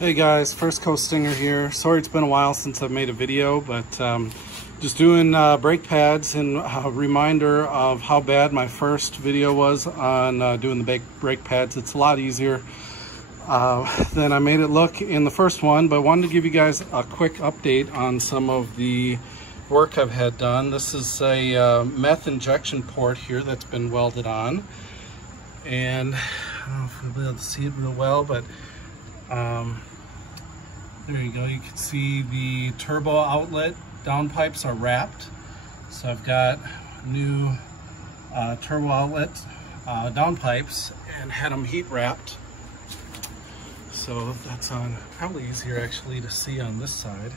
Hey guys, First Coast Stinger here. Sorry it's been a while since I've made a video, but just doing brake pads and a reminder of how bad my first video was on doing the brake pads. It's a lot easier than I made it look in the first one, but I wanted to give you guys a quick update on some of the work I've had done. This is a meth injection port here that's been welded on, and I don't know if you'll be able to see it real well, but there you go. You can see the turbo outlet downpipes are wrapped. So I've got new turbo outlet downpipes and had them heat wrapped. So that's on, probably easier actually to see on this side.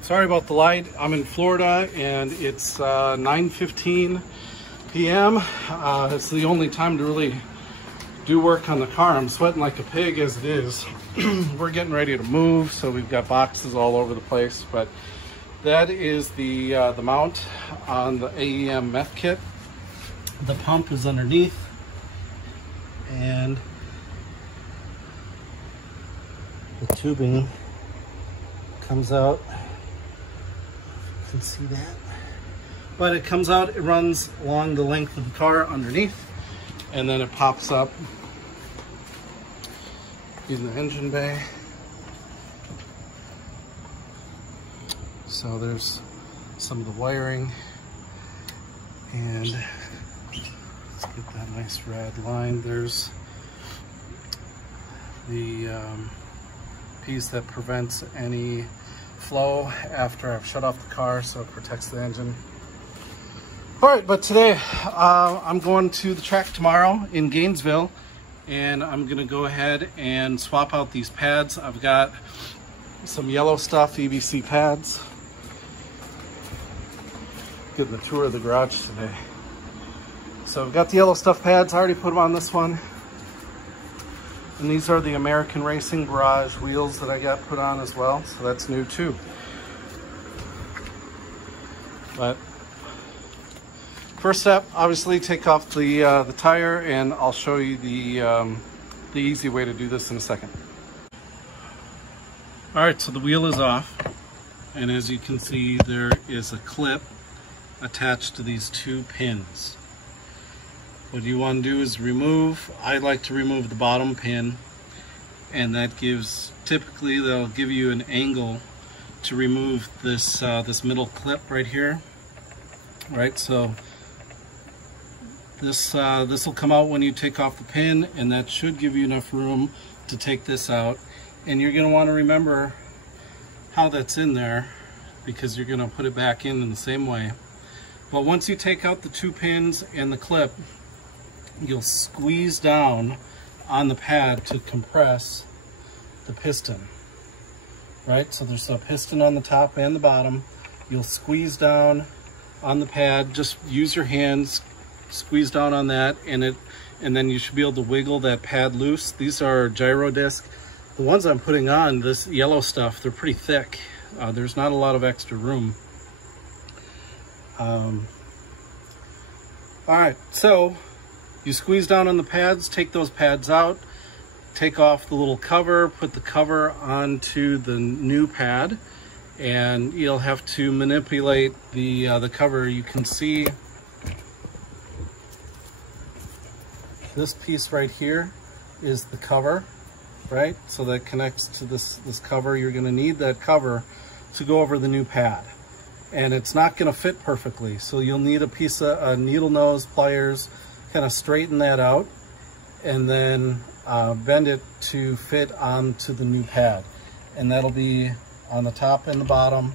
Sorry about the light. I'm in Florida and it's 9:15 p.m. It's the only time to really do work on the car. I'm sweating like a pig as it is. We're getting ready to move, so we've got boxes all over the place, but that is the mount on the AEM meth kit. The pump is underneath, and the tubing comes out. You can see that, but it comes out, it runs along the length of the car underneath, and then it pops up in the engine bay. So there's some of the wiring, and let's get that nice red line. There's the piece that prevents any flow after I've shut off the car, so it protects the engine. All right, but today I'm going to the track tomorrow in Gainesville, and I'm gonna go ahead and swap out these pads. I've got some yellow stuff, EBC pads. Getting the tour of the garage today. So I've got the yellow stuff pads. I already put them on this one. And these are the American Racing Garage wheels that I got put on as well. So that's new too. But first step, obviously take off the tire, and I'll show you the easy way to do this in a second. All right, so the wheel is off, and as you can see, there is a clip attached to these two pins. What you want to do is remove, I like to remove the bottom pin, and that gives, typically they'll give you an angle to remove this this middle clip right here. Right, so this will come out when you take off the pin, and that should give you enough room to take this out. And you're going to want to remember how that's in there, because you're going to put it back in the same way. But once you take out the two pins and the clip, you'll squeeze down on the pad to compress the piston. Right, so there's a piston on the top and the bottom. You'll squeeze down on the pad, just use your hands, squeeze down on that, and then you should be able to wiggle that pad loose. These are gyro disc. The ones I'm putting on, this yellow stuff, they're pretty thick. There's not a lot of extra room. All right, so you squeeze down on the pads, take those pads out, take off the little cover, put the cover onto the new pad, and you'll have to manipulate the cover. You can see this piece right here is the cover, right? So that connects to this cover. You're going to need that cover to go over the new pad, and it's not going to fit perfectly. So you'll need a piece of a needle nose, pliers, kind of straighten that out, and then bend it to fit onto the new pad. And that'll be on the top and the bottom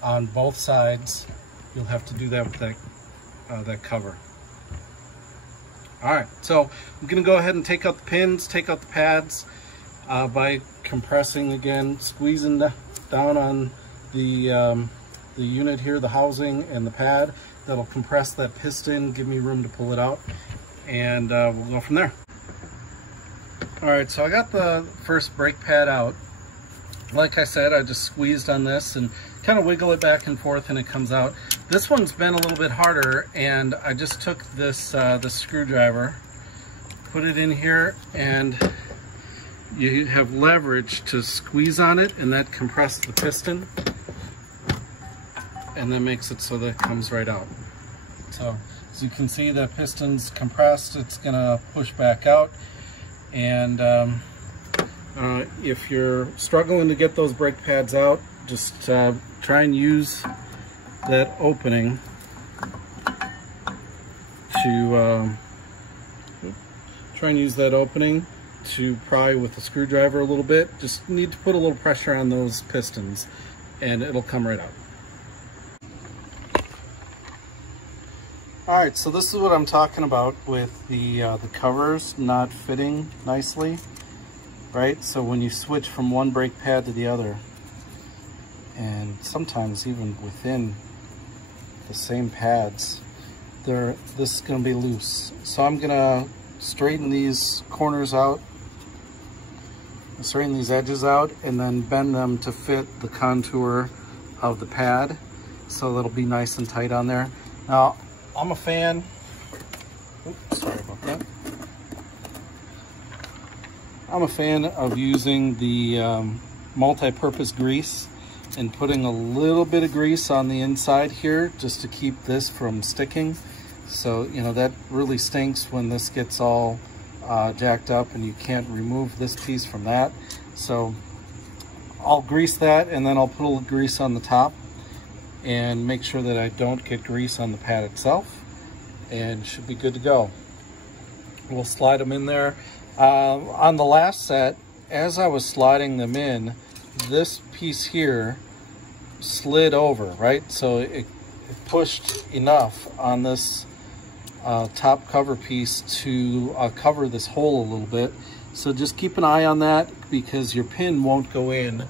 on both sides. You'll have to do that with that cover. All right, so I'm gonna go ahead and take out the pins, take out the pads by compressing again, squeezing down on the unit here, the housing and the pad. That'll compress that piston, give me room to pull it out, and we'll go from there. All right, so I got the first brake pad out. Like I said, I just squeezed on this and kind of wiggle it back and forth, and it comes out. This one's been a little bit harder, and I just took this the screwdriver, put it in here, and you have leverage to squeeze on it, and that compresses the piston, and that makes it so that it comes right out. So as you can see, that piston's compressed, it's gonna push back out. And if you're struggling to get those brake pads out, just try and use that opening to pry with a screwdriver a little bit. Just need to put a little pressure on those pistons and it'll come right out. All right, so this is what I'm talking about with the covers not fitting nicely, right? So when you switch from one brake pad to the other, and sometimes even within the same pads, this is gonna be loose. So I'm gonna straighten these corners out, straighten these edges out, and then bend them to fit the contour of the pad, so that'll be nice and tight on there. Now, I'm a fan, oops, sorry about that. I'm a fan of using the multi-purpose grease and putting a little bit of grease on the inside here just to keep this from sticking. So, you know, that really stinks when this gets all jacked up and you can't remove this piece from that. So I'll grease that, and then I'll put a little grease on the top and make sure that I don't get grease on the pad itself, and should be good to go. We'll slide them in there. On the last set, as I was sliding them in, this piece here slid over, right? So it pushed enough on this top cover piece to cover this hole a little bit. So just keep an eye on that, because your pin won't go in,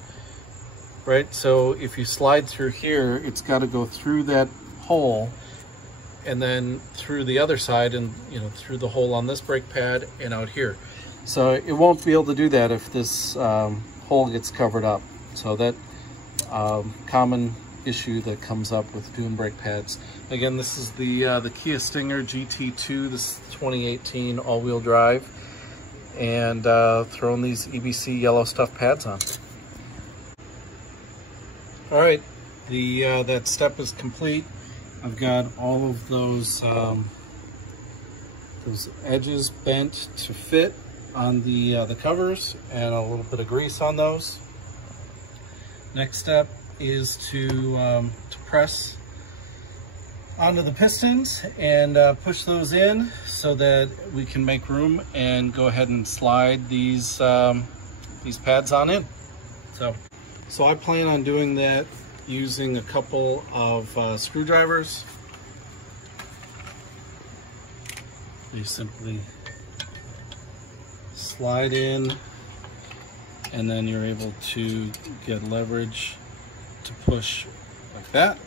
right? So if you slide through here, it's got to go through that hole and then through the other side, and you know, through the hole on this brake pad and out here. So it won't be able to do that if this hole gets covered up. So that common issue that comes up with doing brake pads. Again, this is the Kia Stinger GT2. This is 2018 all-wheel drive, and throwing these EBC yellow stuff pads on. All right, that step is complete. I've got all of those edges bent to fit on the covers, and a little bit of grease on those. Next step is to press onto the pistons and push those in so that we can make room and go ahead and slide these pads on in. So I plan on doing that using a couple of screwdrivers. You simply slide in, and then you're able to get leverage to push like that,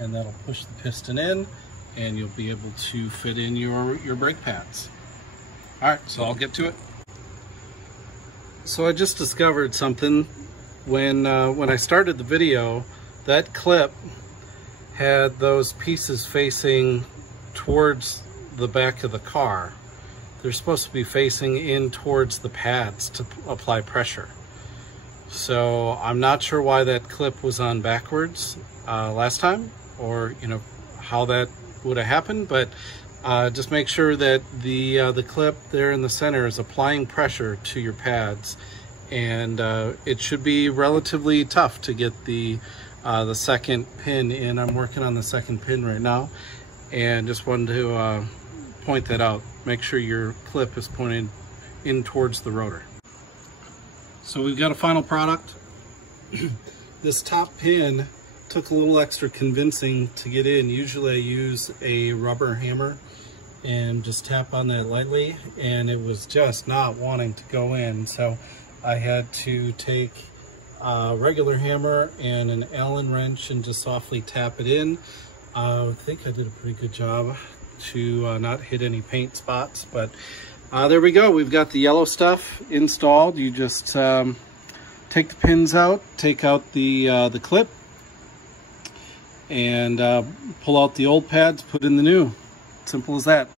and that'll push the piston in, and you'll be able to fit in your brake pads. All right, so I'll get to it. So I just discovered something. When I started the video, that clip had those pieces facing towards the back of the car. They're supposed to be facing in towards the pads to apply pressure. So I'm not sure why that clip was on backwards last time, or you know how that would have happened, but just make sure that the clip there in the center is applying pressure to your pads, and it should be relatively tough to get the second pin in. I'm working on the second pin right now, and just wanted to point that out. Make sure your clip is pointed in towards the rotor. So we've got a final product. This top pin took a little extra convincing to get in. Usually I use a rubber hammer and just tap on that lightly, and it was just not wanting to go in. So I had to take a regular hammer and an Allen wrench and just softly tap it in. I think I did a pretty good job to not hit any paint spots, but there we go. We've got the yellow stuff installed. You just take the pins out, take out the clip, and pull out the old pads, put in the new. Simple as that.